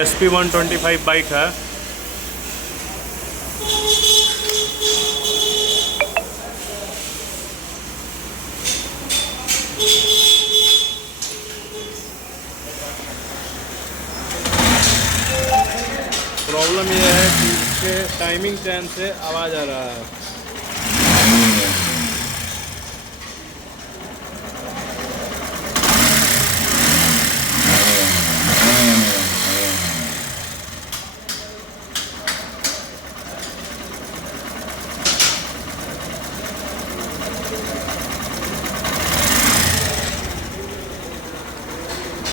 SP 125 bike है। Problem यह है कि इसके टाइमिंग चैन से आवाज़ आ रहा है।